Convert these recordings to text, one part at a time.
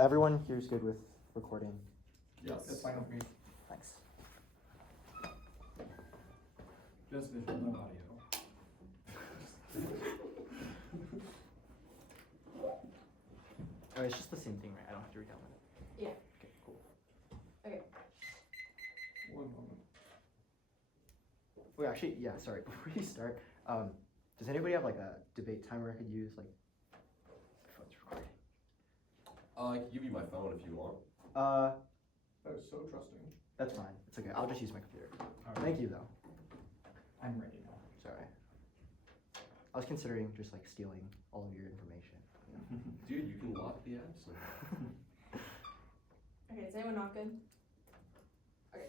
Everyone here's good with recording? Yes. That's fine with me. Thanks. Just visual, no audio. Oh, it's just the same thing, right? I don't have to redownload it. Yeah. Okay, cool. One moment. Wait, actually, yeah, sorry. Before you start, does anybody have like a debate timer I could use? Like, my phone's recording. I can give you my phone if you want. That was so trusting. That's fine. It's okay. I'll just use my computer. All right. Thank you, though. I'm ready now. Sorry. I was considering just like stealing all of your information. Dude, you can lock the apps. Okay, is anyone not good? Okay.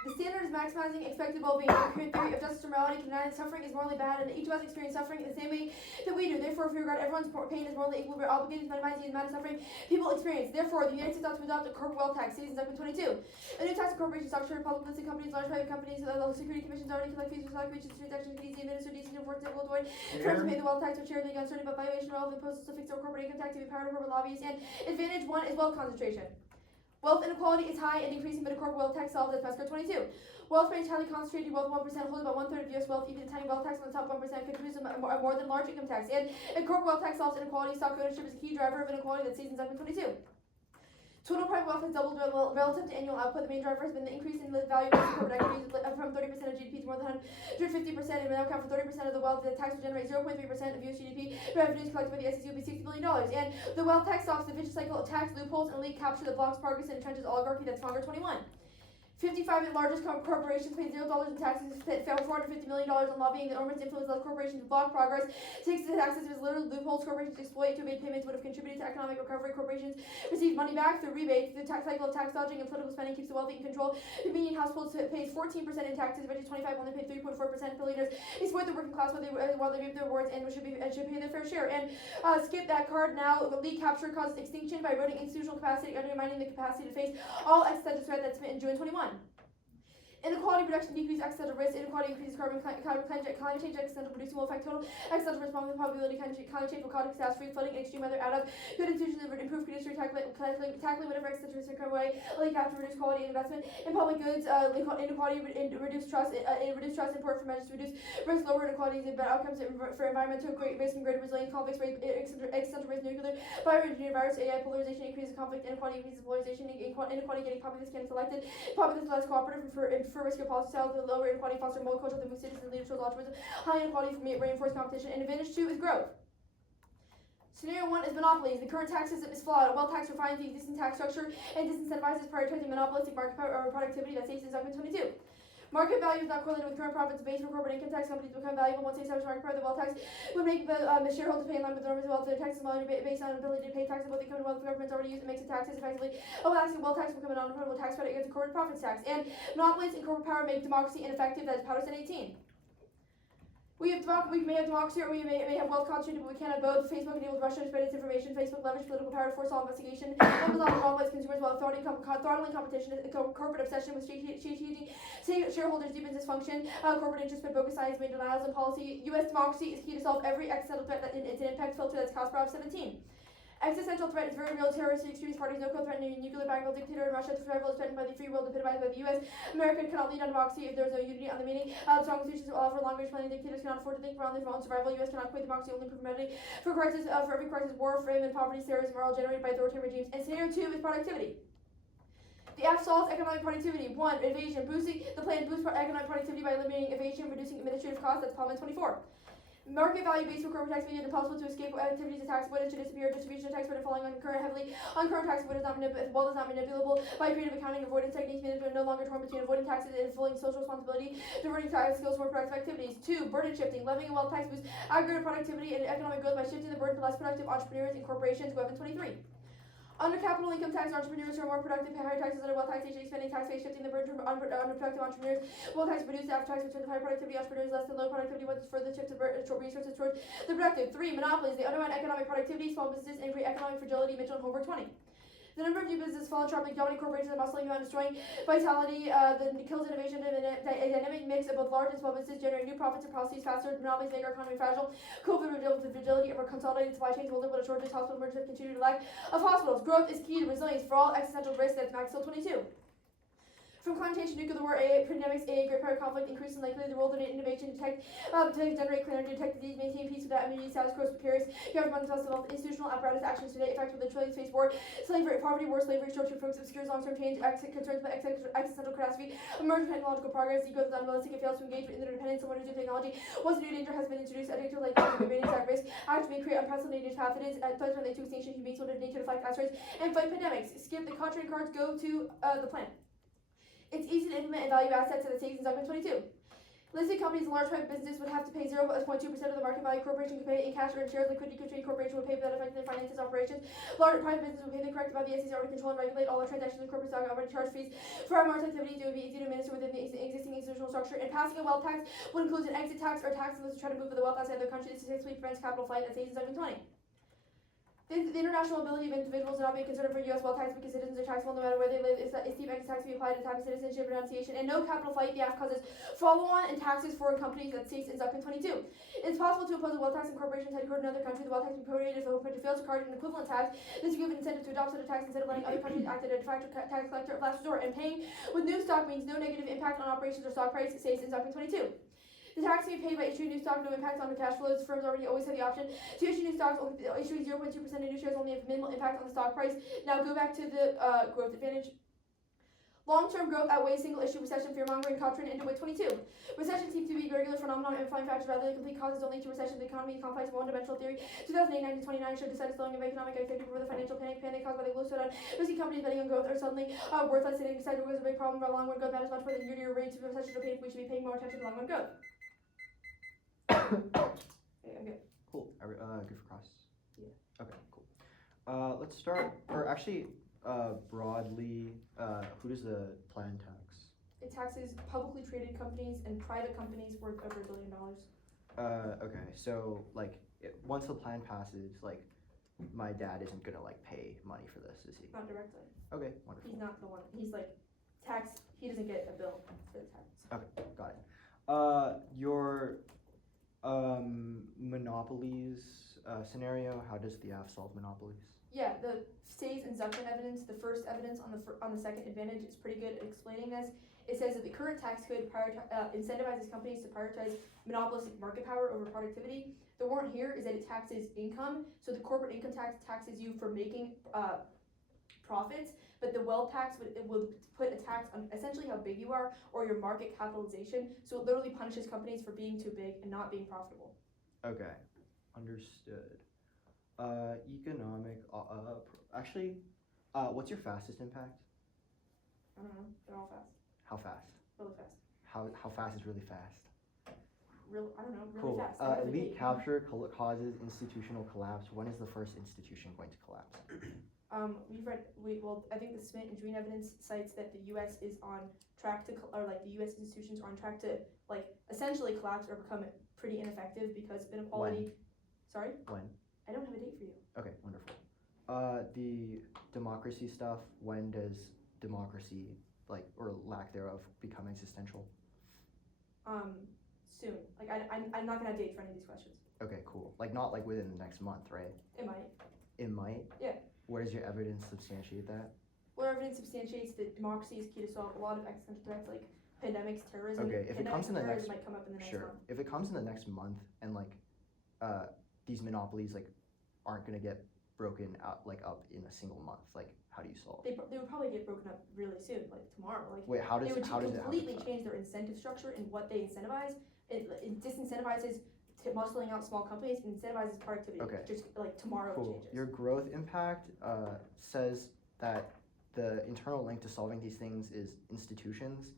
The standard is maximizing expected well-being. The current theory of justice and morality can deny that suffering is morally bad, and each of us experience suffering in the same way that we do. Therefore, if we regard everyone's pain as morally equal, we are obligated to minimize the amount of suffering people experience. Therefore, the United States ought to adopt a corporate wealth tax, Citizens Act of 22. A new tax on corporations, structure, public listed companies, large private companies, local security commissions already collect fees for stock breaches, transaction fees, administer decent and enforce civil avoid. Terms to pay the wealth tax or share the uncertain about valuation of relevant posts to fix or corporate income tax to be powered over lobbyists. And advantage one is wealth concentration. Wealth inequality is high and increasing, but a corporate wealth tax solved as Pascal 22. Wealth range highly concentrated. Wealth 1% holds about 1/3 of U.S. wealth. Even a tiny wealth tax on the top 1% could produce more than large income tax. And a corporate wealth tax solves inequality. Stock ownership is a key driver of inequality that Citizens Act of 22. Total private wealth has doubled relative to annual output. The main driver has been the increase in the value of corporate equities from 30% of GDP to more than 150%. And now account for 30% of the wealth. The tax will generate 0.3% of U.S. GDP. Revenues collected by the SEC will be $60 billion. And the wealth tax stops the vicious cycle of tax loopholes and elite capture that blocks progress and entrenches oligarchy. That's Hunger 21. 55 of the largest corporations paid $0 in taxes, spent $450 million on lobbying. The enormous influence of corporations to block progress, takes the taxes as literal loopholes corporations exploit to evade payments would have contributed to economic recovery. Corporations receive money back through rebates. The tax cycle of tax dodging and political spending keeps the wealthy in control. Convenient households pays 14% in taxes, versus 25 only paid 3.4%. Billionaires exploit the working class while they reap their rewards and should pay their fair share. And skip that card now. The elite capture causes extinction by eroding institutional capacity, undermining the capacity to face all existential threat that's in June 21. Inequality reduction decreases existential risk. Inequality increases climate change. Existential producing will affect total existential risk. The probability climate change will cause catastrophe, flooding, and extreme weather. Out of good institutions that improve conditions, tackling whatever existential risk occur away. Elite capture, reduce quality and investment in public goods. Inequality, reduce trust. Reduce trust. Important for measures to reduce risk, lower inequalities, and better outcomes for environmental risk and greater resilience. Conflicts, existential risk, nuclear, bioengineered virus, AI, polarization increases conflict. Inequality increases polarization. Inequality getting populists getting selected. Populists less cooperative for risk of policy styles, the lower inequality foster moral culture that moves citizens and leaders towards altruism. High inequality reinforce competition. And advantage two is growth. Scenario one is monopolies. The current tax system is flawed. A wealth tax refines the existing tax structure and disincentivizes prioritizing monopolistic market productivity that Citizens Act of 22. Market value is not correlated with current profits. Base for corporate income tax companies become valuable once they establish market power. The wealth tax would make the shareholders pay in line with the norms of wealth. The tax is based on ability to pay taxes. What the income and wealth the government's already used. It makes the taxes effectively. A wealth tax will become a non-refundable tax credit against the corporate profits tax. And monopolies and corporate power make democracy ineffective. That is Powder Set 18. We may have democracy or we may have wealth concentrated, but we can't have both. Facebook enables Russia to spread its information. Facebook leveraged political power to force all investigation. Amazon monopolizes consumers while throttling competition. Corporate obsession with strategy. Shareholders deepens dysfunction. Corporate interest but bogus science made denials in policy. U.S. democracy is key to solve every existential threat that it's an impact filter. That's Kasparov 17. Existential threat is very real. Terrorist extremist parties, no co-threatening nuclear backbone dictator in Russia. Survival is threatened by the free world, epitomized by the U.S. America cannot lead on democracy if there is no unity on the meaning. Strong institutions will offer long-range planning. Dictators cannot afford to think around their own survival. U.S. cannot create democracy, only prove remedy. For every crisis, war, famine, poverty, terrorism are all generated by authoritarian regimes. And scenario two is productivity. The F solves economic productivity. 1. Evasion. Boosting the plan boosts economic productivity by eliminating evasion, reducing administrative costs. That's Parliament 24. Market value based for corporate tax made it impossible to escape activities of tax avoidance to disappear. Distribution of tax credit falling heavily on current tax avoidance is not manipulable by creative accounting avoidance techniques. Management no longer torn between avoiding taxes and fulfilling social responsibility. Diverting tax skills for productive activities. 2. Burden shifting. Levying a wealth tax boosts aggregate productivity and economic growth by shifting the burden to less productive entrepreneurs and corporations. Weapon 23. Under capital income tax, entrepreneurs who are more productive pay higher taxes. Under wealth taxation, expanding tax base, shifting the burden to unproductive entrepreneurs. Wealth tax reduced after tax returns high productivity entrepreneurs, less than low productivity ones further shift the resources towards the productive. 3. Monopolies. They undermine economic productivity, small businesses, and create economic fragility. Mitchell and Homework 20. The number of new businesses fallen sharply. Dominant corporations are muscling around, destroying vitality. The kills innovation. A dynamic mix of both large and small businesses generate new profits and policies faster. Monopolies make our economy fragile. COVID revealed the fragility of our consolidated supply chains will live with a shortage. Hospital emergencies continue to lack of hospitals. Growth is key to resilience for all existential risks. That's Maxwell 22. From climate change to nuclear war, AI, pandemics, AI, great power conflict, increasing likely the role of innovation to generate clean energy, detect disease, maintain peace without immunity, status quo precarious, government must develop institutional apparatus actions today, effective with the trillion space war, slavery, poverty, war, slavery, structure, folks, obscures long-term change, concerns about existential catastrophe, emerging technological progress, ego is unrealistic, it fails to engage with interdependence, someone who's new technology, once a new danger has been introduced, addictive like remaining attack risk, actively create unprecedented pathogens, threats relate to extinction, humane, so nature to fight ice rates, and fight pandemics. Skip the contrary cards, go to the plan. It's easy to implement and value assets at the stakes in Document 22. Listed companies and large private businesses would have to pay 0.2% of the market value. Corporation could pay in cash or in shares. Liquidity constrained corporation would pay without affecting their finances operations. Large private business would pay the correct amount. The SEC already control and regulate all the transactions in corporate stock. Already charge fees for our market activities. It would be easy to administer within the existing institutional structure. And passing a wealth tax would include an exit tax or tax unless you try to move the wealth outside the country. This successfully prevents capital flight at states in Document 20. The international ability of individuals to not be considered for U.S. wealth tax because citizens are taxable no matter where they live is steep exit tax to be applied to time of citizenship renunciation and no capital flight. The act causes follow-on and taxes for companies that states in Document 22. It's possible to impose a wealth tax on corporations headquartered in another country. The wealth tax will be prorated if the home country fails to charge an equivalent tax. This will give an incentive to adopt such a tax instead of letting other countries act as a de facto tax collector of last resort. And paying with new stock means no negative impact on operations or stock price. It states in Document 22. The tax to be paid by issuing new stock, no impact on the cash flows. Firms already always have the option to issue new stocks, issuing 0.2% of new shares only have minimal impact on the stock price. Now go back to the growth advantage. Long-term growth outweighs single-issue recession fear-mongering doctrine into way 22. Recession seems to be a regular phenomenon and amplifying factors rather than complete causes only to recession. The economy is complex one-dimensional theory. 2008-1929 showed decided slowing of economic activity before the financial panic caused by the global slowdown. Risky companies betting on growth are suddenly worthless. And decided it was a big problem for long-run growth. That is much more than year-to-year rates of recession or pain. We should be paying more attention to long-run growth. Okay, I'm good. Cool. Good for cross. Yeah. Okay, cool. Let's start, or actually, broadly, who does the plan tax? It taxes publicly traded companies and private companies worth over $1 billion. Okay, so like, once the plan passes, like, my dad isn't gonna like pay money for this, is he? Not directly. Okay, wonderful. He's not the one. He's like tax. He doesn't get a bill for the tax. Okay, got it. Your monopolies scenario, how does the app solve monopolies? Yeah, the stays and Zuckerman evidence, the first evidence on the second advantage is pretty good at explaining this. It says that the current tax code incentivizes companies to prioritize monopolistic market power over productivity. The warrant here is that it taxes income, so the corporate income tax taxes you for making profits, but the wealth tax will put a tax on essentially how big you are or your market capitalization, so it literally punishes companies for being too big and not being profitable. Okay, understood. Economic, actually, what's your fastest impact? I don't know, they're all fast, How fast? really fast. How fast is really fast? I don't know, really Cool. fast. They have the Elite date. capture causes institutional collapse. When is the first institution going to collapse? I think the Smith and Dreen evidence cites that the U.S. is on track to, or like the U.S. institutions are on track to, like, essentially collapse or become pretty ineffective because inequality. Sorry? When? I don't have a date for you. Okay, wonderful. The democracy stuff, when does democracy, like, or lack thereof, become existential? Soon. Like, I'm not gonna have dates for any of these questions. Okay, cool. Like, not like within the next month, right? It might. It might? Yeah. Where does your evidence substantiate that? Well, evidence substantiates that democracy is key to solve a lot of existential threats like pandemics, terrorism. Okay, if it comes in the next, might come up in the next sure. month. If it comes in the next month and like, these monopolies like aren't gonna get broken out like up in a single month, like how do you solve? They would probably get broken up really soon, like tomorrow. Like, Wait, how does they would it completely change their incentive structure and what they incentivize. It disincentivizes muscling out small companies and incentivizes productivity. Okay. Just like tomorrow Cool. changes. Your growth impact says that the internal link to solving these things is institutions.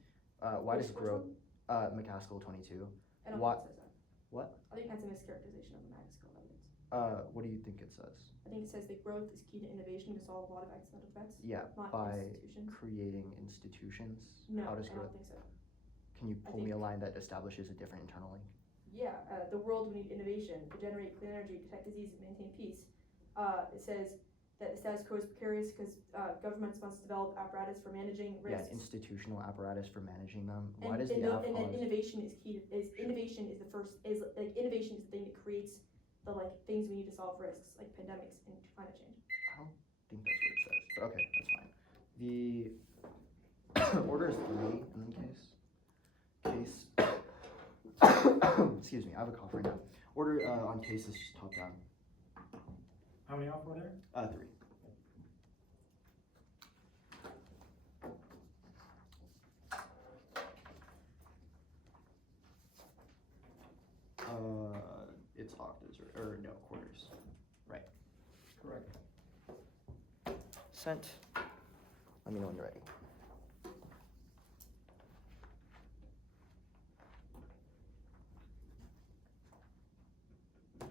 Why does Which growth? one? McCaskill 22. I don't What? think it says that. What? I think that's a mischaracterization of the Maxwell evidence. What do you think it says? I think it says that growth is key to innovation to solve a lot of accidental threats. Yeah, Not by institutions. creating institutions. No, How does I growth? don't think so. Can you I pull me a think- line that establishes a different internal link? Yeah, the world will need innovation to generate clean energy, detect disease, and maintain peace. It says that the status quo is precarious because governments must develop apparatus for managing risks. Yeah, institutional apparatus for managing them. Why And, does and, the the, app and then cause? innovation is key. Innovation is the thing that creates the like things we need to solve risks like pandemics and climate change. I don't think that's what it says, but okay, that's fine. The order is 3 in the case. Excuse me, I have a cough right now. Order on case is just top down. How many off were there? 3. It's octaves or no, quarters. Right. Correct. Sent. Let me know when you're ready. I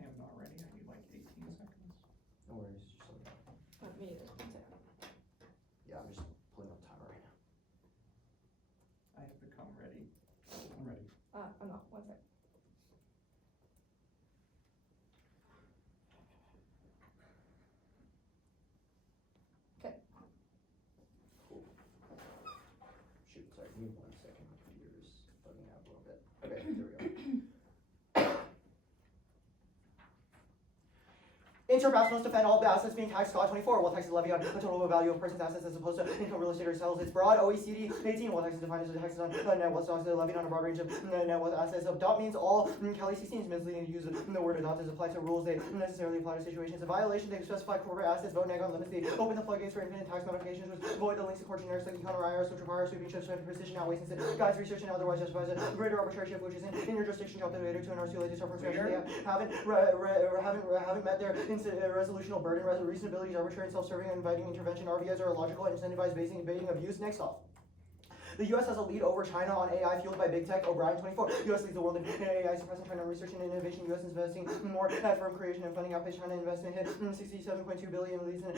am not ready. I need like 18 seconds. No worries. Just let me know. Me neither. 1 second. Yeah, I'm just pulling up timer right now. I have become ready. I'm ready. I'm not. 1 second. Shoot, sorry, give me 1 second. My computer's bugging out a little bit. Okay, there we go. Interpass must defend all the assets being taxed Scott 24, while taxes levied on the total value of person's assets as opposed to income, real estate, or sales. It's broad. OECD 18, while taxes defined as the taxes on net worth stocks levied on a broad range of net worth assets. Dot means all. Kelly 16 is misleading to use the word adopt as applied to rules. They necessarily apply to situations. A violation they specify corporate assets. Vote neg on limits. They open the floodgates for infinite tax modifications, which void the links to court generics like econ or IRS, which require sweeping shifts and precision outweighs since it guides research and otherwise justifies a greater arbitrary shift, which is in your jurisdiction. Job delegated to an RC related to from scratch. They haven't met their resolutional burden, reasonability is arbitrary and self-serving and inviting intervention. RVIs are illogical and incentivized baiting abuse. Next off. The U.S. has a lead over China on AI fueled by big tech. O'Brien 24. U.S. leads the world in AI, suppressing China research and innovation. U.S. is investing more at firm creation and funding outpace China investment hit 67.2 billion. Leads in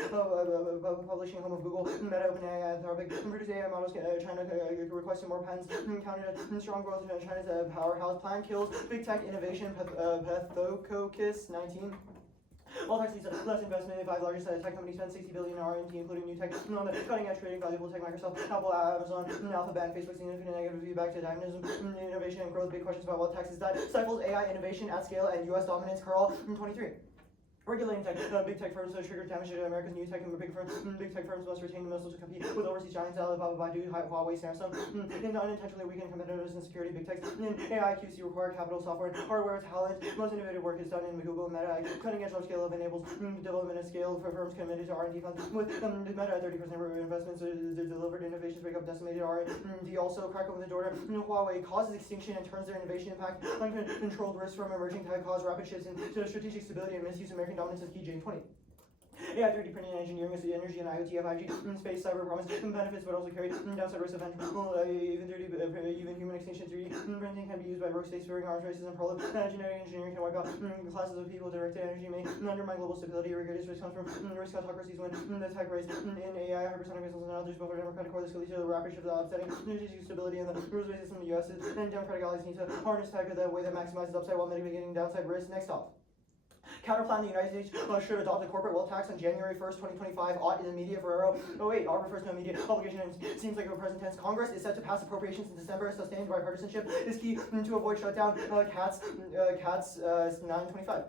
publishing home of Google, Meta, OpenAI, Anthropic. Produce AI models. China requesting more patents. Counted strong growth in China's powerhouse. Plan kills big tech innovation. Pathococus 19. All tax leads less investment. 5 largest tech companies spend 60 billion R&D, including new tech on the cutting edge trading valuable tech. Microsoft, Apple, Amazon, Alphabet, Facebook. Significant negative feedback to dynamism, innovation, and growth. Big questions about what taxes that stifles AI innovation at scale and U.S. dominance. Carl 23. Regulating tech, big tech firms trigger damage to America's new tech and big tech firms must retain the muscle to compete with overseas giants, Alibaba, Baidu, Huawei, Samsung, unintentionally weaken competitors in security. Big tech in AI QC require capital, software, and hardware talent. Most innovative work is done in Google and Meta. Cutting edge large scale enables development at scale for firms committed to R&D funds. With Meta at 30% investments, delivered innovations break up decimated R&D. Also crack open the door. Huawei causes extinction and turns their innovation impact. Uncontrolled risks from emerging tech cause rapid shifts in strategic stability and misuse American dominance is key. Jane 20. AI, 3D printing, engineering, energy, and IoT, 5G, space, cyber promise, benefits, but also carry downside risks of even human extinction. 3D printing can be used by rogue states during arms races and genetic engineering can wipe out classes of people. Directed energy may undermine global stability. Greatest risk comes from risk autocracies when the tech race in AI, hypersonic missiles, and others. But for democratic core, this could lead to the rapid shift of upsetting strategic stability and the rules-based system in the U.S. and democratic allies need to harness tech in the way that maximizes upside while mitigating downside risk. Next off. Counterplan, the United States should adopt a corporate wealth tax on January 1st, 2025. Ought in the media Ferrero. Oh wait, ought refers to a media publication and seems like a present tense. Congress is set to pass appropriations in December. Sustained bipartisanship is key to avoid shutdown. Cats 925.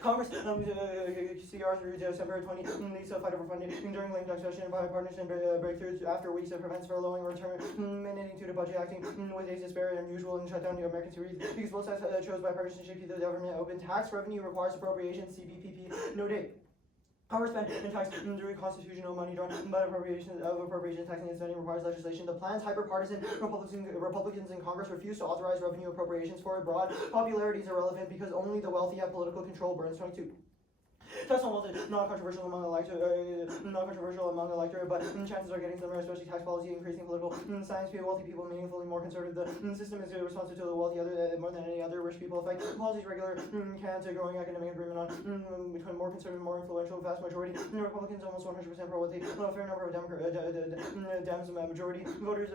Congress, CR through December 20, leads to a fight over funding during late discussion by partisan breakthroughs after weeks of prevents furloughing or terminating due to budget acting with a disparate and unusual and shutdown the American series because both sides chose bipartisanship to the government open. Tax revenue requires appropriations, CBPP, no date. Congress spent and tax through constitutional money drawn by appropriation taxing and spending requires legislation. The plan's hyperpartisan Republicans in Congress refuse to authorize revenue appropriations for it. Broad popularity is irrelevant because only the wealthy have political control. Burns 22. Tax on wealth is not controversial among electorate, but chances are getting slimmer, especially tax policy increasing political science. Wealthy people meaningfully more conservative. The system is responsive to the wealthy more than any other. Rich people affect policies regular can't growing academic agreement on between more conservative, more influential, vast majority. Republicans almost 100% pro wealthy. A fair number of Dems majority voters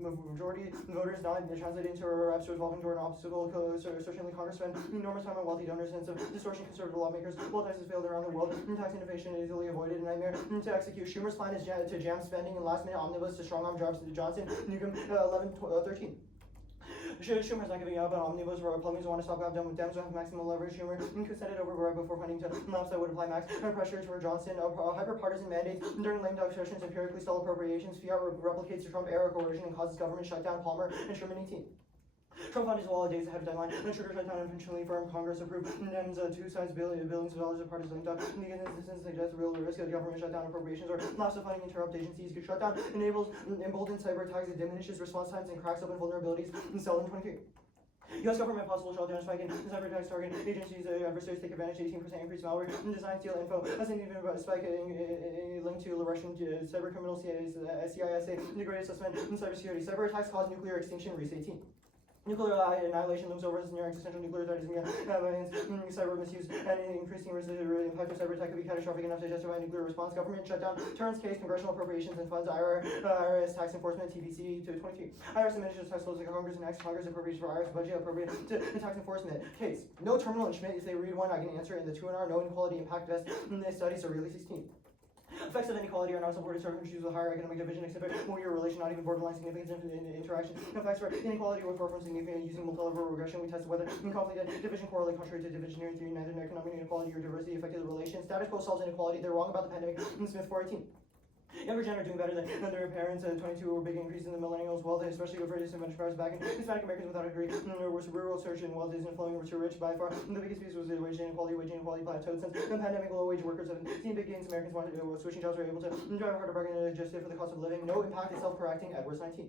majority voters not translating into reps revolving door an obstacle. Certainly, Congress spent enormous time on wealthy donors and some distortion. Conservative lawmakers, well, taxes failed around the world. Tax innovation is easily avoided. A nightmare to execute. Schumer's plan is to jam spending and last-minute omnibus to strong-arm jobs to Johnson. Newcomb 11-13. Schumer's not giving up on omnibus. Republicans want to stop out. Dems will have maximum leverage. Schumer could send it over right before funding to maps that would apply max pressure to Johnson. Hyper-partisan mandates during lame duck sessions empirically stall appropriations. Fiat replicates the Trump era coercion and causes government shutdown. Palmer and Sherman 18. Trump found his wallet days ahead of deadline, and trigger shutdown eventually firm. Congress approved Dems two sides billions of dollars of partisan linked up. The instance suggests real risk of government shutdown appropriations or loss of funding interrupt agencies. Good shutdown emboldens cyber attacks. It diminishes response times and cracks open vulnerabilities. In Seldon 23. U.S. government possible shutdown spike in cyber attacks target agencies. Adversaries take advantage. 18% increase malware and design steal info. A significant spike linked to Russian cyber criminals. CISA integrated suspend in cybersecurity. Cyber attacks cause nuclear extinction. Reese 18. Nuclear annihilation looms over as near existential nuclear threat is cyber misuse and increasing impact of cyber attack could be catastrophic enough to justify a nuclear response. Government shutdown, Turns case, congressional appropriations and funds, IRS tax enforcement, TBC to 23. IRS administers tax laws like Congress and acts Congress appropriations for IRS budget appropriate to tax enforcement. Case, no terminal and Schmidt. If they read one, I can answer it in the 2 and R. No inequality impact test. Studies are really 16. Effects of inequality are not supported. Certain countries with higher economic division exhibit more year relation, not even borderline significance in interaction. Effects for inequality were far from significant using multi-level regression. We tested whether conflict and division correlate contrary to divisionary theory. Neither economic inequality or diversity affected the relation. Status quo solves inequality. They're wrong about the pandemic. Smith 418. Younger gen are doing better than their parents. 22 were big increase in the millennials' wealth, especially over disadvantaged parents back in Hispanic Americans without a degree. There was rural search and wealth isn't flowing over to rich by far. The biggest piece was the wage inequality. Wage inequality plateaued since the pandemic. Low wage workers have seen big gains. Americans wanted switching jobs were able to drive a harder bargain and adjust it for the cost of living. No impact is self-correcting. Edwards 19.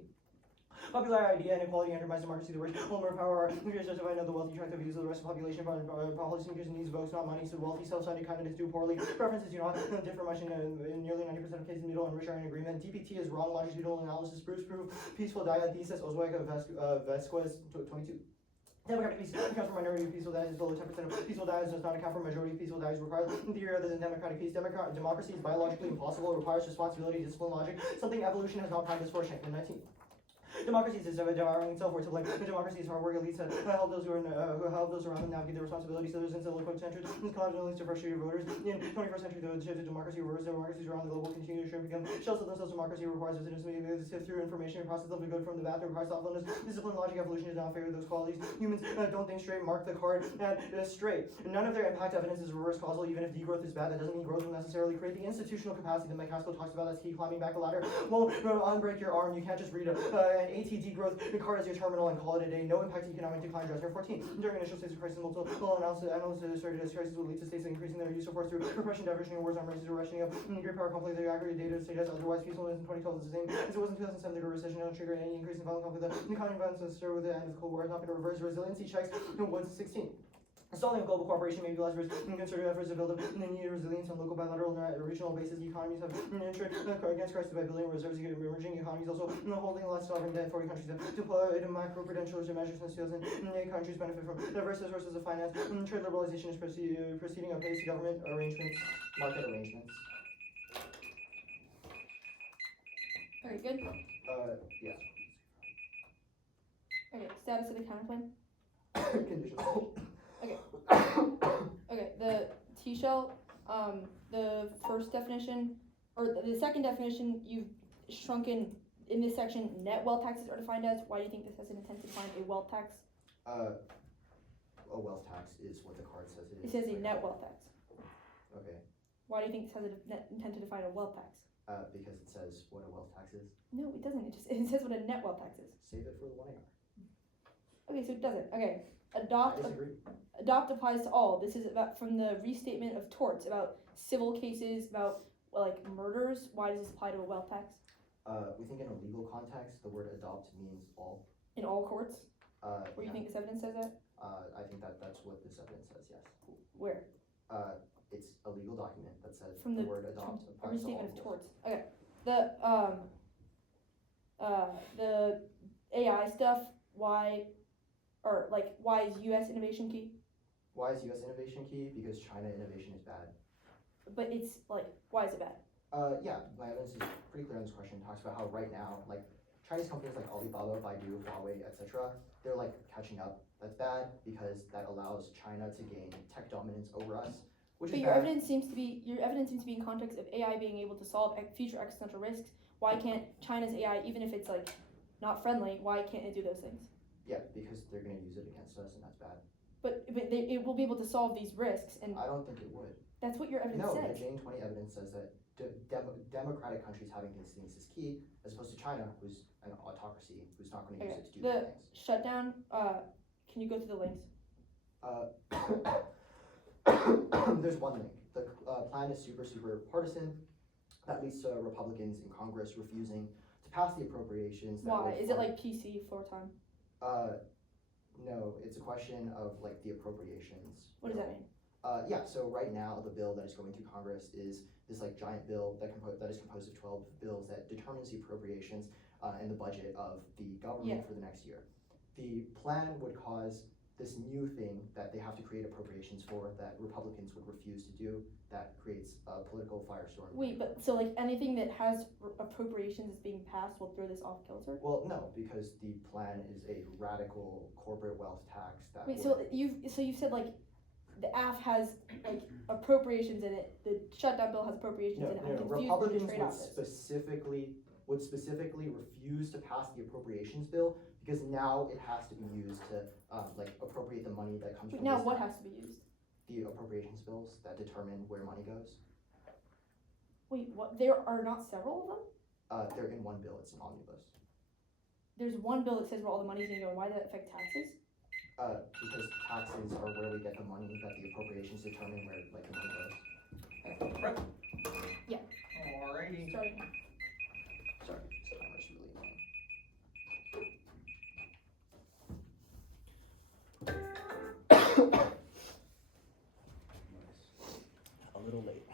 Popular idea inequality undermines democracy. The rich will more power. Leaders justify the wealthy track of views of the rest of the population. Policymakers needs votes, not money. So wealthy, self-centered candidates do poorly. Preferences do not differ much in nearly 90% of cases. Middle and rich are in agreement. DPT is wrong. Longitudinal analysis proves peaceful diathesis. Osweg Vesquez 22. Democratic peace accounts for minority peaceful dies below 10% of peaceful dies does not account for majority peaceful dies required in theory other than democratic peace. Democracy is biologically impossible. It requires responsibility, discipline, logic. Something evolution has not practiced for. Shankman 19. Democracy is devouring itself, or to blame. Democracy is hard work. Elites help those who help those around them navigate their responsibilities. Citizens and local centuries. This collapse leads to frustrated voters. In 21st century, the shift to democracy reverse. Democracies around the globe will continue to shrink, become shells of themselves. Democracy requires citizens to sift through information and process them to good from the bad. It requires thoughtfulness, discipline, logic. Evolution is not favor those qualities. Humans don't think straight. Mark the card and straight. None of their impact evidence is reverse causal. Even if degrowth is bad, that doesn't mean growth will necessarily create the institutional capacity that McCaskill talks about. That's key. Climbing back a ladder won't unbreak your arm. You can't just read an ATD growth card as your terminal and call it a day. No impact to economic decline. Dresner 14. During initial stages of crisis, multiple analysts asserted as crisis will lead to states increasing their use of force through repression, diversion, wars on races, or rationing up great power conflict. The aggregate data suggests otherwise. Peacefulness in 2012 is the same as it was in 2007. The Great Recession don't trigger any increase in violent conflict. The economy violence is with the end of the Cold War has not been reversed. Resiliency checks was 16. Installing global cooperation may be less risk in concerted efforts to build up needed resilience on local, bilateral, and regional basis. Economies have ensured against crisis by building reserves. Emerging economies also holding less sovereign debt. 40 countries have deployed macro-prudential measures since 2008. Countries benefit from diverse sources of finance. Trade liberalization is proceeding apace. Government arrangements, market arrangements. Alright, good. Yeah. Okay, status of the counterclaim. Conditions. Okay, the T-shell, the first definition, or the second definition, you've shrunken in this section, net wealth taxes are defined as. Why do you think this has an intent to define a wealth tax? A wealth tax is what the card says it is. It says a net wealth tax. Okay. Why do you think this has an intent to define a wealth tax? Because it says what a wealth tax is. No, it doesn't. It says what a net wealth tax is. Save it for the 1 AR. Okay, so it doesn't. Okay, I disagree. adopt applies to all. This is about from the restatement of torts, about civil cases, about like murders. Why does this apply to a wealth tax? We think in a legal context, the word adopt means all. In all courts? Where Yeah. you think this evidence says that? I think that's what this evidence says, yes. Where? It's a legal document that says From the the- word adopt A applies to all. restatement of torts. Okay. The AI stuff, why is US innovation key? Why is U.S. innovation key? Because China innovation is bad. But it's like, why is it bad? Yeah, my evidence is pretty clear on this question. It talks about how right now, like, Chinese companies like Alibaba, Baidu, Huawei, etc., they're like catching up. That's bad because that allows China to gain tech dominance over us, which But is your bad. evidence seems to be in context of AI being able to solve future existential risks. Why can't China's AI, even if it's like not friendly, why can't it do those things? Yeah, because they're gonna use it against us, and that's bad. But it will be able to solve these risks, and I don't think it would. that's what your evidence No, the says. Jane 20 evidence says that democratic countries having consistency is key, as opposed to China, who's an autocracy, who's not going to use Okay, it to do the good things. shutdown, can you go through the links? There's one link. The plan is super partisan. That leads to Republicans in Congress refusing to pass the appropriations. That Why? would Is it fund- like PC floor time? No, it's a question of like the appropriations. What does that mean? Yeah, so right now the bill that is going through Congress is this like giant bill that is composed of 12 bills that determines the appropriations and the budget of the government for the next year. The plan would cause this new thing that they have to create appropriations for that Republicans would refuse to do, that creates a political firestorm. Wait, but so like anything that has appropriations is being passed will throw this off kilter? Well, no, because the plan is a radical corporate wealth tax that Wait, would, so you said like the AF has like appropriations in it, the shutdown bill has appropriations in it. I'm confused with the Republicans trade-off would specifically refuse to pass the appropriations bill because now it has to be used to like appropriate the money that comes Wait, from now this what tax. has to be used? The appropriations bills that determine where money goes. Wait, what? There are not several of them? They're in one bill. It's an omnibus. There's one bill that says where all the money's gonna go, and why does that affect taxes? Because taxes are where we get the money that the appropriations determine where like the money goes. Alrighty. Sorry. Sorry, this camera's really annoying. A little late.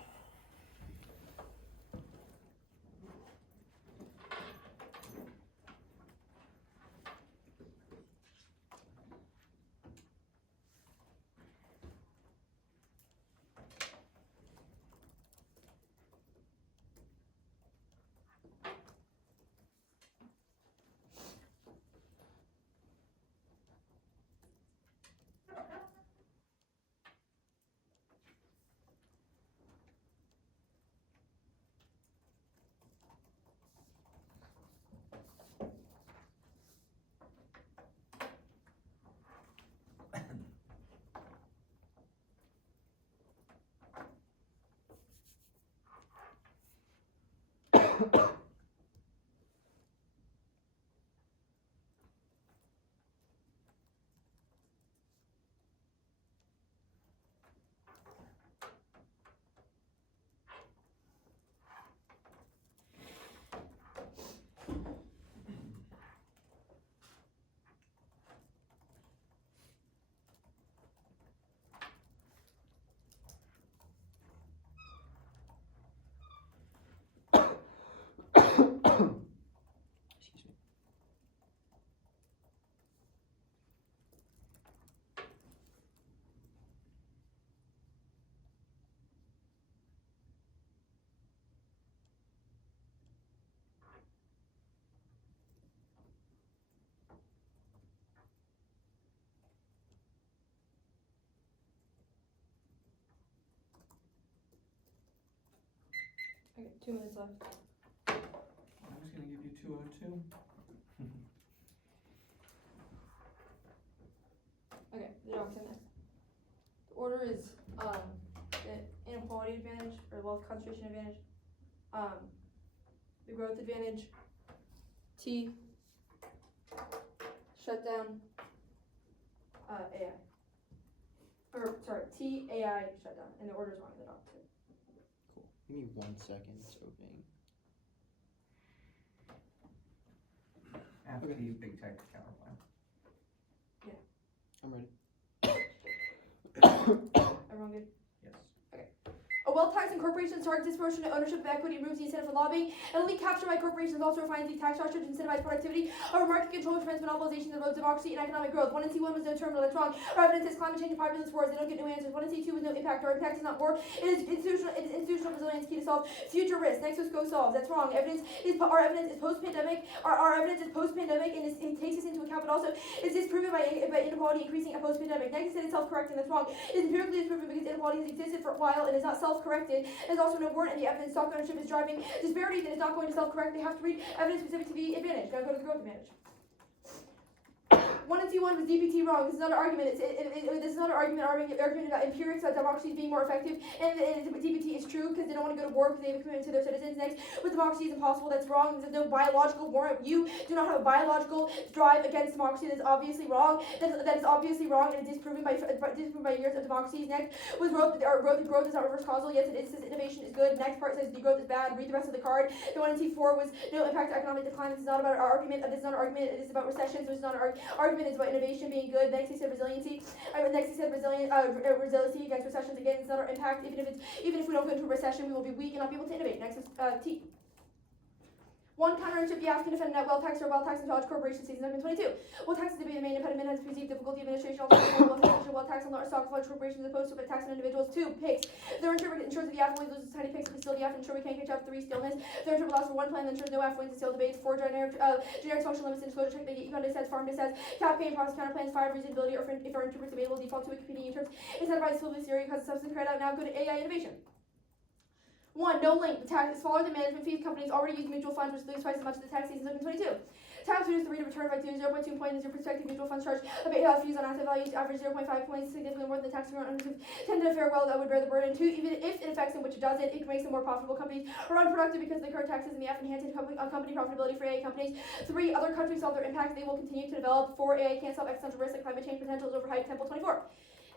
Excuse me. Okay, 2 minutes left. I was gonna give you 202. Okay, the dog's in next. The order is the inequality advantage or wealth concentration advantage, the growth advantage, T, shutdown, AI. Or sorry, T, AI, shutdown, and the order's wrong in the doc too. Cool. Give me 1 second. It's opening. After the big tech counterplan. I'm ready. Everyone good? Yes. A wealth tax in corporations targets disproportionate ownership of equity, removes the incentive for lobbying, and only capture by corporations also refines the tax structure to incentivize productivity. However, market control prevents monopolization of democracy and economic growth. 1 and C1 was no terminal, that's wrong. Our evidence is climate change and populist wars. They don't get new answers. 1 and C2 was no impact. Our impact is not war. It is institutional resilience key to solve future risks. Nexus go solves. That's wrong. Our evidence is post-pandemic. Our evidence is post-pandemic and it takes us into account, but also is disproven by inequality increasing at post-pandemic. Nexus said it's self-correcting. That's wrong. It is empirically disproven because inequality has existed for a while and is not self-corrected. There's also no warrant in the evidence. Stock ownership is driving disparity that is not going to self-correct. They have to read evidence specific to the advantage. Gotta go to the growth advantage. 1 and C1 was DPT wrong. This is not an argument. This is not an argument about empirics about democracies being more effective. And DPT is true because they don't want to go to war because they have a commitment to their citizens. Next, with democracy is impossible. That's wrong. There's no biological warrant. You do not have a biological drive against democracy. That's obviously wrong. That is obviously wrong and disproven by years of democracies. Next was growth is not reverse causal. Yes, it is. Says innovation is good. Next part says degrowth is bad. Read the rest of the card. The 1 and C4 was no impact to economic decline. This is not about our argument. This is not an argument. It is about recession. So it's not an argument. It's about innovation being good. Next he said resiliency. Next he said resiliency against recessions. Again, it's not our impact. Even if we don't go into a recession, we will be weak and not be able to innovate. Next is T. 1. Counterintuitive, the African defendant wealth tax or wealth tax and large corporations season 2022. Wealth tax is to be the main impediment has perceived difficulty administration alternative wealth tax on large stock large corporations as opposed to a tax on individuals. 2. Pigs. Their insurer ensures that the affluent loses tiny pigs but still the affluent ensure we can't catch up. 3. Stillness. Their insurer allows for one plan that ensures no affluence and still debates. 4. Generic social limits and disclosure check the econ says farm says cap gain process counter plans. 5. Reasonability or if our interpreters available default to a competing terms. Incentivize civil theory because substance credit out now go to AI innovation. 1. No link. The tax is smaller than management fees. Companies already use mutual funds, which lose twice as much as the tax season 2022. Tax reduce the rate of return by 0.2 points as your prospective mutual funds charge fees on asset values average 0.5 points, significantly more than the tax return tend to fare well that would bear the burden. 2. Even if it affects them, which it doesn't, it makes them more profitable. Companies are unproductive because the current taxes and the enhancing company profitability for AI companies. 3. Other countries solve their impacts. They will continue to develop. 4. AI can't solve existential risks like climate change potential is overhyped. Temple 24.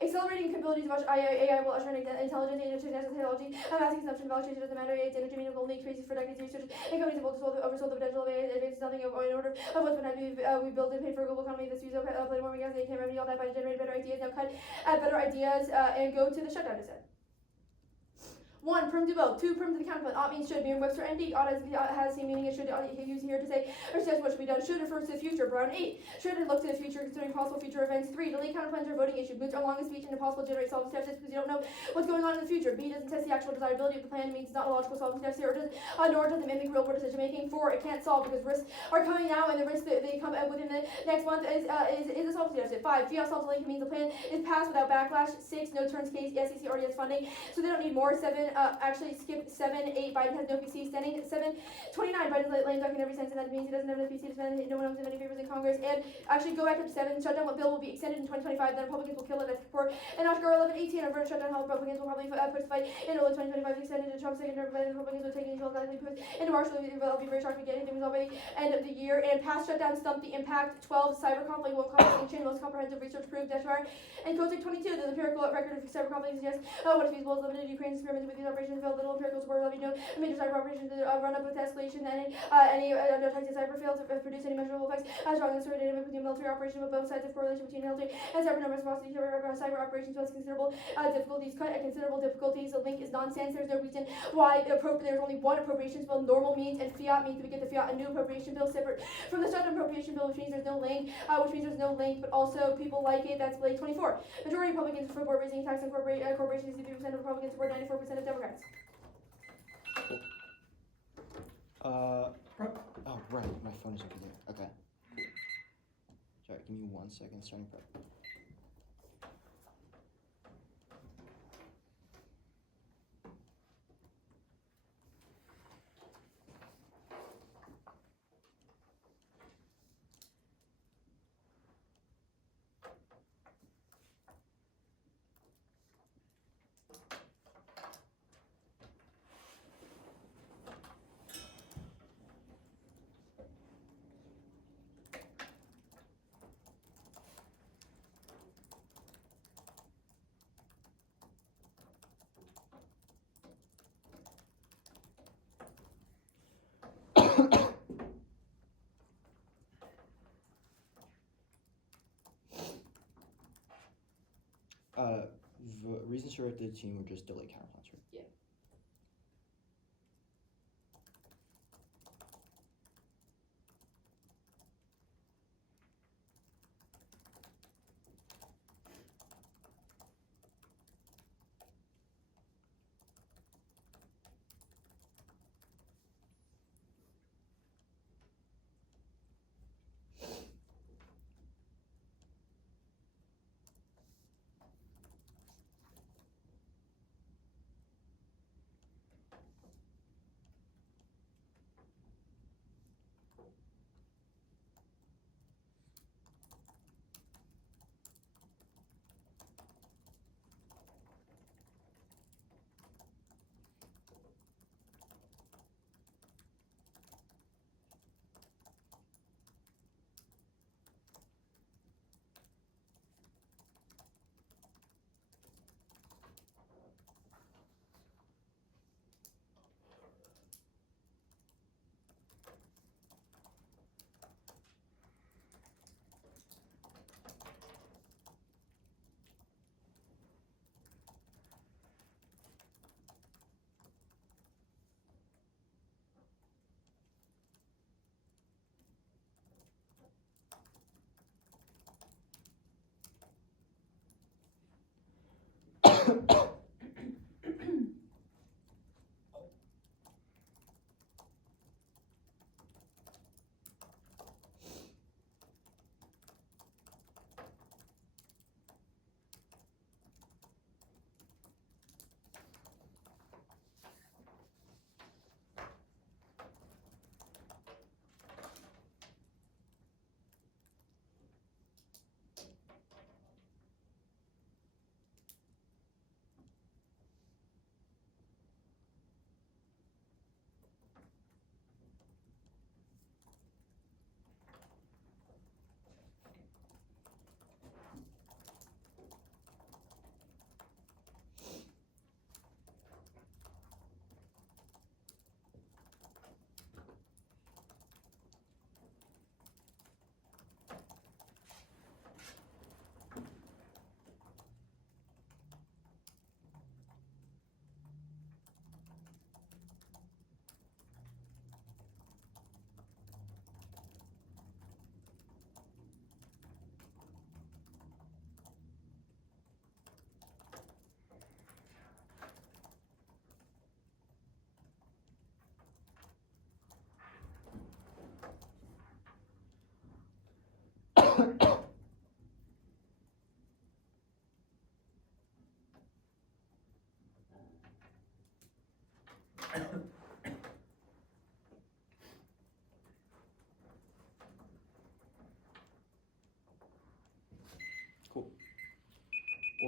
Accelerating capabilities of AI will usher in intelligence, international technology, massive consumption, value change doesn't matter. Its energy meaningful only increases for decades. Research and companies have oversold the potential of AI. Advances nothing in order of what's been had. We build and pay for a global economy. This use of play more gas. They can't revenue all that by generating better ideas. Now cut at better ideas and go to the shutdown instead. 1. Prim to both. 2. Prim to the counterpart. Ought means should. Merriam-Webster ND. Ought has the same meaning as should. Use here to say or says what should be done. Should refers to the future. Brown 8. Should look to the future considering possible future events. 3. Delete counterplans or voting issue. Moods are long as speech and impossible to generate solving steps because you don't know what's going on in the future. B. Doesn't test the actual desirability of the plan. Means it's not a logical solving steps here. Nor does it mimic real world decision making. 4. It can't solve because risks are coming now and the risks that they come within the next month is a solving step. 5. Fiat solves the link means the plan is passed without backlash. 6. No turns case. The SEC already has funding, so they don't need more. 7. Actually. 7. 8. Biden has no PC standing. 7. 29. Biden's lame duck in every sense, and that means he doesn't have no PC to spend. No one owns him any favors in Congress. And actually, go back up to 7. Shutdown bill will be extended in 2025. Then Republicans will kill it. That's report. And Oscar 11. 18. Our verdict shutdown health Republicans will probably push the fight in early 2025. Extended to Trump's second term. But Republicans will take it until likely push into March. I'll be very shocked if we get anything resolved by the end of the year. And past shutdown stumped the impact. 12. Cyber conflict won't cause extinction. Most comprehensive research proved. Dashbar. And Kotek 22. The empirical record of cyber conflict suggests what is feasible is limited. Ukraine's experiments with these operations failed. Little empirical support. Let me know. Major cyber operations run up with escalation and any attacks cyber failed to produce any measurable effects. As strong as data between military operations, but both sides of correlation between military and cyber numbers velocity cyber operations was considerable difficulties. Cut at considerable difficulties. The link is nonsense. There's no reason why there's only one appropriations bill. Normal means and fiat means that we get the fiat a new appropriation bill separate from the shutdown appropriation bill, which means there's no link. But also people like it. That's Blake 24. Majority Republicans support raising tax on corporations. 63% of Republicans support 94% of Democrats. Oh, right. My phone is over there. Okay. Sorry, give me 1 second. Starting prep. Reasons to write the team were just delay counterplans, right? Yeah.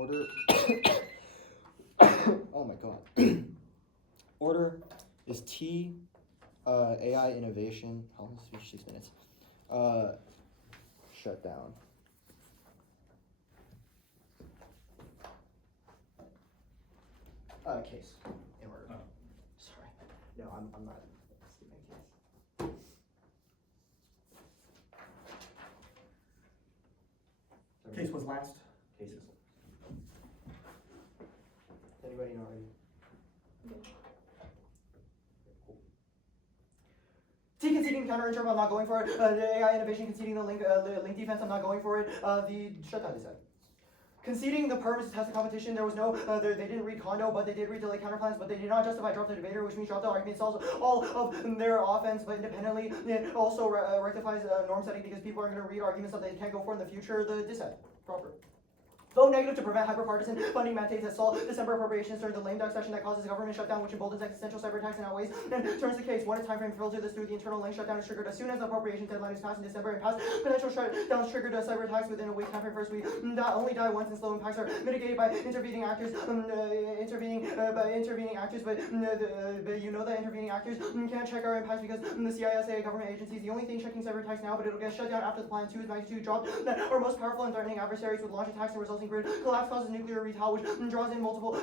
order. Oh my god. Order is T, AI innovation. How long is the speech? 6 minutes. Shut down. Case in order. Oh. Sorry. No, I'm not skipping case. Case was last. Cases. Anybody not ready? T conceding counterinterrupt, I'm not going for it. The AI innovation conceding the link defense, I'm not going for it. The shutdown is said. Conceding the perm is to test the competition. There was no, they didn't read condo, but they did read delay counterplans, but they did not justify drop the debater, which means drop the argument solves all of their offense, but independently it also rectifies norm setting because people are going to read arguments that they can't go for in the future. The dissent, proper. Vote negative to prevent hyperpartisan funding mandates that stall December appropriations during the lame duck session that causes government shutdown, which emboldens existential cyber attacks and outweighs and turns the case. One time frame filter this through the internal link shutdown is triggered as soon as the appropriations deadline is passed in December, and past potential shutdowns triggered cyber attacks within a week time frame. First, we only die once, and slow impacts are mitigated by intervening actors. But you know that intervening actors can't check our impacts because the CISA government agency is the only thing checking cyber attacks now, but it'll get shut down after the plan 2 is magnitude drop that our most powerful and threatening adversaries would launch attacks and resulting grid collapse causes nuclear retaliation, which draws in global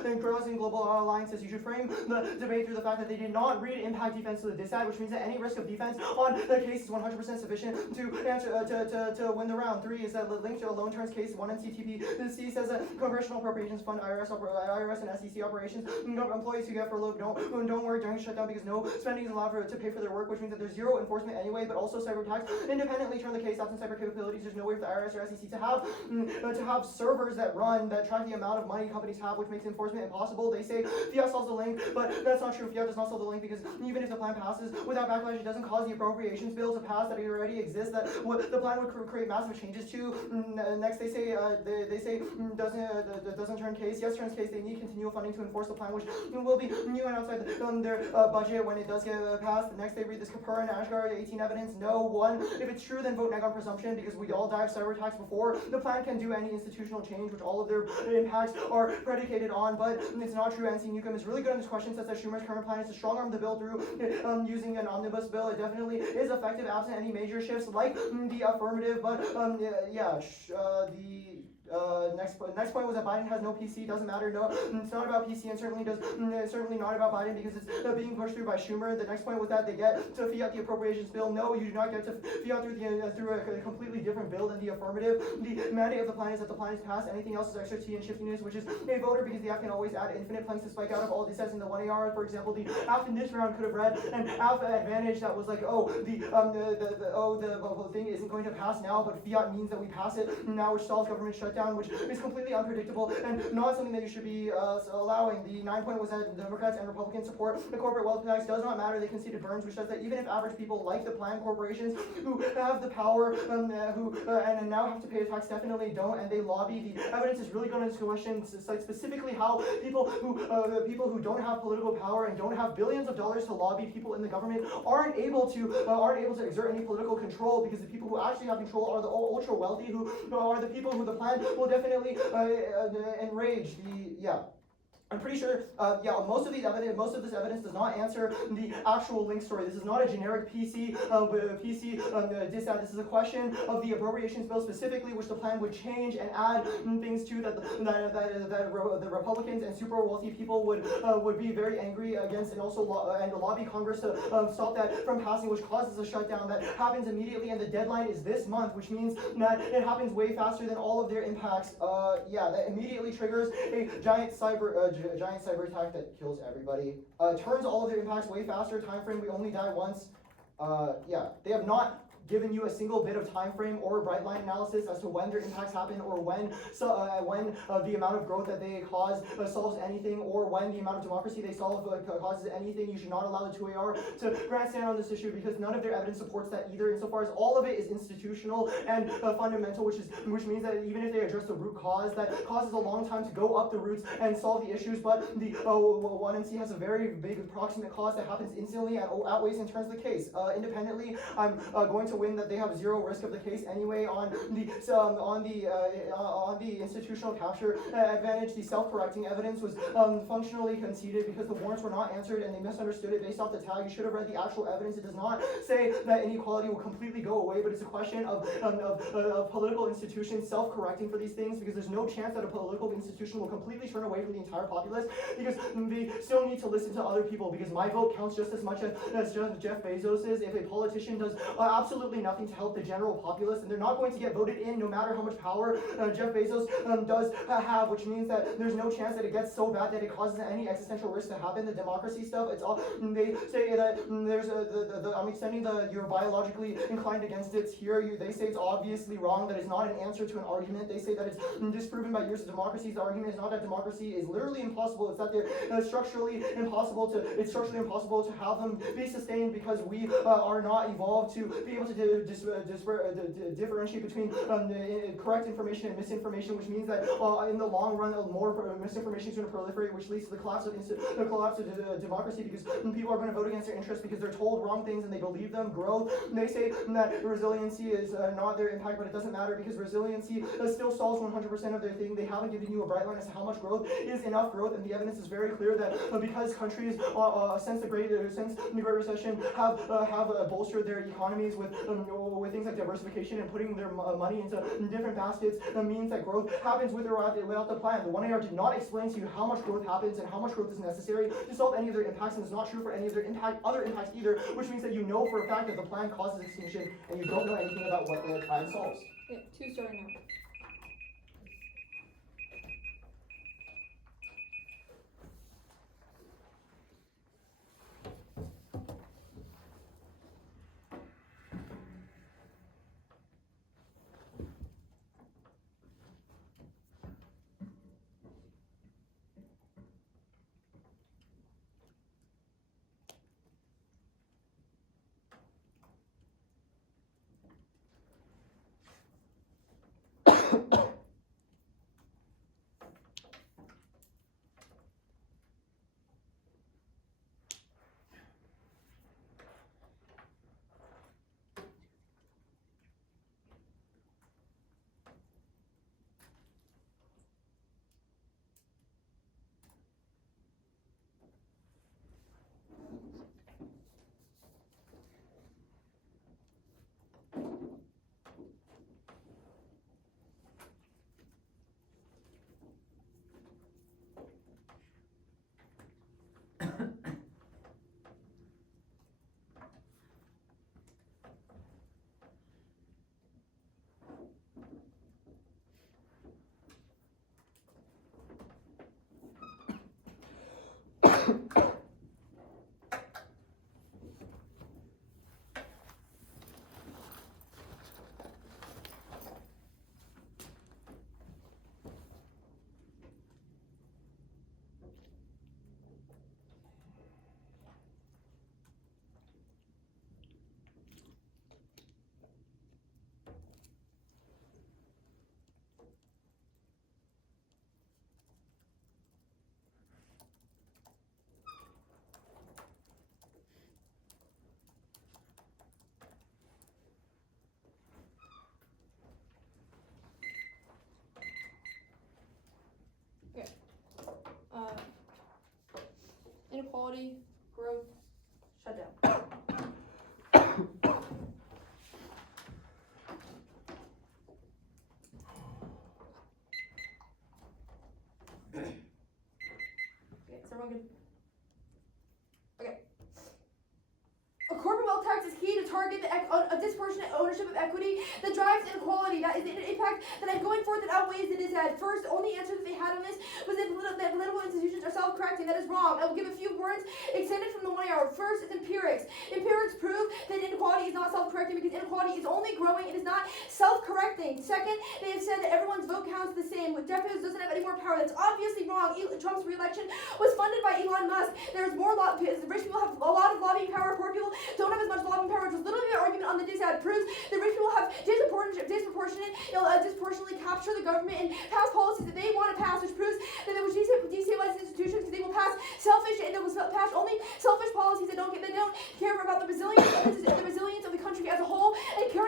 alliances. You should frame the debate through the fact that they did not read impact defense to the dissat, which means that any risk of defense on the case is 100% sufficient to answer to win the round. 3 is that the link to a loan turns case 1 and CTP. The C says that Congressional Appropriations Fund, IRS and SEC operations, employees who get furloughed don't work during shutdown because no spending is allowed to pay for their work, which means that there's zero enforcement anyway, but also cyber attacks independently turn the case absent cyber capabilities. There's no way for the IRS or SEC to have servers that track the amount of money companies have, which makes enforcement impossible. They say fiat solves the link, but that's not true. Fiat does not solve the link because even if the plan passes without backlash, it doesn't cause the appropriations bill to pass that it already exists. That what the plan would create massive changes to. Next, they say doesn't turn case. Yes, turns case. They need continual funding to enforce the plan, which will be new and outside their budget when it does get passed. Next, they read this Kapoor and Ashgar 18 evidence. No one. If it's true, then vote neg on presumption because we all die of cyber attacks before the plan can do any institutional change, which all of their impacts are predicated on, but it's not true. NC Newcomb is really good on this question, says that Schumer's current plan is to strong arm the bill through using an omnibus bill. It definitely is effective absent any major shifts like the affirmative, but next point was that Biden has no PC. Doesn't matter. No, it's not about PC, and certainly not about Biden because it's being pushed through by Schumer. The next point was that they get to fiat the appropriations bill. No, you do not get to fiat through a completely different bill than the affirmative. The mandate of the plan is that the plan is passed. Anything else is extra T and shiftiness, which is a voter because the app can always add infinite planks to spike out of all dissents in the 1AR. For example, the app in this round could have read an app advantage that was like, the thing isn't going to pass now, but fiat means that we pass it now, which stalls government shutdown, which is completely unpredictable and not something that you should be allowing. The 9 point was that Democrats and Republicans support the corporate wealth tax. Does not matter. They conceded Burns, which says that even if average people like the plan, corporations who have the power, and now have to pay a tax definitely don't, and they lobby. The evidence is really going into question, like specifically how people who don't have political power and don't have billions of dollars to lobby people in the government aren't able to exert any political control because the people who actually have control are the ultra wealthy who are the people who the plan will definitely enrage. I'm pretty sure, most of this evidence does not answer the actual link story. This is not a generic PC dissat. This is a question of the appropriations bill specifically, which the plan would change and add things to that the Republicans and super wealthy people would be very angry against, and also lobby Congress to stop that from passing, which causes a shutdown that happens immediately, and the deadline is this month, which means that it happens way faster than all of their impacts. That immediately triggers a giant cyber attack that kills everybody. Turns all of their impacts way faster. Time frame, we only die once. They have not given you a single bit of time frame or bright line analysis as to when their impacts happen, or when the amount of growth that they cause solves anything, or when the amount of democracy they solve causes anything. You should not allow the 2AR to grandstand on this issue because none of their evidence supports that either, insofar as all of it is institutional and fundamental, which means that even if they address the root cause, that causes a long time to go up the roots and solve the issues, but the 1MC has a very big approximate cause that happens instantly and outweighs and turns the case. Independently, I'm going to win that they have zero risk of the case anyway. On the institutional capture advantage, the self-correcting evidence was functionally conceded because the warrants were not answered and they misunderstood it based off the tag. You should have read the actual evidence. It does not say that inequality will completely go away, but it's a question of political institutions self-correcting for these things, because there's no chance that a political institution will completely turn away from the entire populace, because they still need to listen to other people, because my vote counts just as much as Jeff Bezos's. If a politician does absolutely nothing to help the general populace, and they're not going to get voted in no matter how much power Jeff Bezos does have, which means that there's no chance that it gets so bad that it causes any existential risk to happen. The democracy stuff, it's all, they say that there's I'm extending you're biologically inclined against it here. They say it's obviously wrong, that it's not an answer to an argument. They say that it's disproven by years of democracy. The argument is not that democracy is literally impossible, it's that they're structurally impossible to have them be sustained, because we are not evolved to be able to differentiate between correct information and misinformation, which means that in the long run, more misinformation is going to proliferate, which leads to the collapse of democracy, because people are going to vote against their interests because they're told wrong things and they believe them. Growth, they say that resiliency is not their impact, but it doesn't matter, because resiliency still solves 100% of their thing. They haven't given you a bright line as to how much growth is enough growth, and the evidence is very clear that because countries since the Great Recession have bolstered their economies with things like diversification and putting their money into different baskets, means that growth happens with or without the plan. The 1AR did not explain to you how much growth happens and how much growth is necessary to solve any of their impacts, and it's not true for any of their other impacts either, which means that you know for a fact that the plan causes extinction and you don't know anything about what the plan solves. Yeah, 2 starting now. Inequality, growth, shutdown. Okay, is everyone good? Okay. A corporate wealth tax is key to target a disproportionate ownership of equity that drives inequality. That is an impact that going forth that outweighs the disadvantage. First, the only answer that they had on this was that political institutions are self-correcting. That is wrong. I will give a few words extended from the 1AR. First is empirics. Empirics prove that inequality is not self-correcting because inequality is only growing. It is not self-correcting. Second, they have said that everyone's vote counts the same. Jeff Bezos doesn't have any more power. That's obviously wrong. Trump's re-election was funded by Elon Musk. There's more rich people have a lot of lobbying power. Poor people don't have as much lobbying power, which was literally their argument on the DSAD proves that rich people have disproportionately capture the government and pass policies that they want to pass, which proves that they will destabilize institutions because they will pass only selfish policies that don't care about the resilience of the country as a whole and care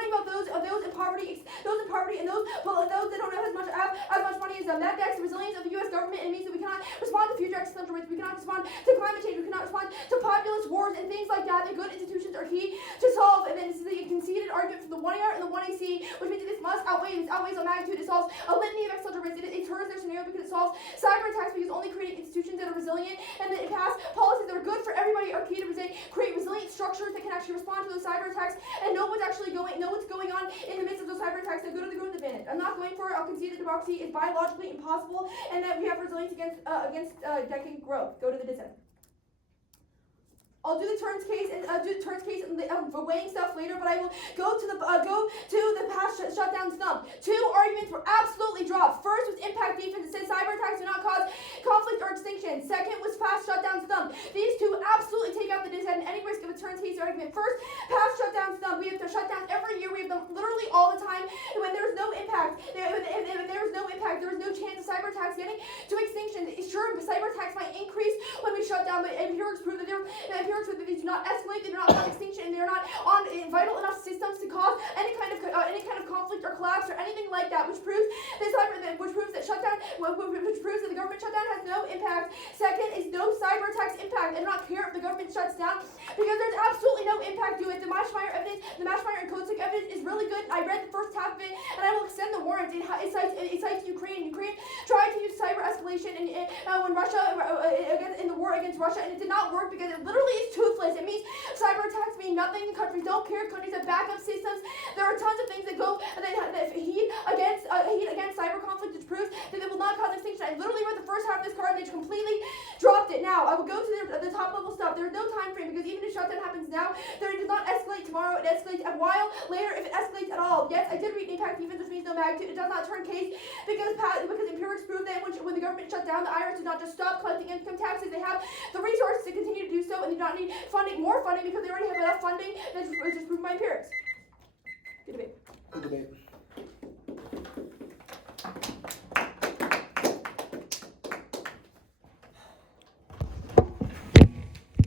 decks the resilience of the U.S. government, and it means that we cannot respond to future existential risks, we cannot respond to climate change, we cannot respond to populist wars and things like that. The good institutions are key to solve, and then this is the conceded argument from the 1AR and the 1AC, which means that this must outweighs on magnitude. It solves a litany of existential risks. It turns their scenario because it solves cyber attacks, because only creating institutions that are resilient and that it pass policies that are good for everybody are key to create resilient structures that can actually respond to those cyber attacks and know what's going on in the midst of those cyber attacks. The good of the growth advantage. I'm not going for it. I'll concede that democracy is biologically impossible and that we have resilience against decadent growth. Go to the dissent. I'll do the turns case and for weighing stuff later, but I will go to the past shutdown stump. Two arguments were absolutely dropped. First was impact defense. It says cyber attacks do not cause conflict or extinction. Second was past shutdown stump. These two absolutely take out the dissent and any risk of a turns case argument. First, past shutdown stump. We have to shut down every year. We have them literally all the time. And when there's no impact, if there's no impact, there is no chance of cyber attacks getting to extinction. Sure, cyber attacks might increase when we shut down, but empirics prove that these do not escalate, they do not cause extinction, and they are not on vital enough systems to cause any kind of conflict or collapse or anything like that, which proves that the government shutdown has no impact. Second is no cyber attacks impact. I do not care if the government shuts down because there's absolutely no impact to it. The Maschmeyer evidence, the Maschmeyer and Kozik evidence is really good. I read the first half of it, and I will extend the warrant. It cites Ukraine. Ukraine tried to use cyber escalation when Russia in the war against Russia, and it did not work because it literally is toothless. It means cyber attacks mean nothing. Countries don't care. Countries have backup systems. There are tons of things that heat against cyber conflict, which proves that it will not cause extinction. I literally read the first half of this card and they completely dropped it. Now I will go to the top level stuff. There is no time frame because even if shutdown happens now, it does not escalate tomorrow. It escalates a while later if it escalates at all. Yes, I did read impact defense, which means no magnitude. It does not turn case because empirics prove that when the government shut down, the IRS did not just stop collecting income taxes. They have the resources to continue to do so, and they do not need more funding because they already have enough funding. That's just proved by empirics. Good debate. Good debate.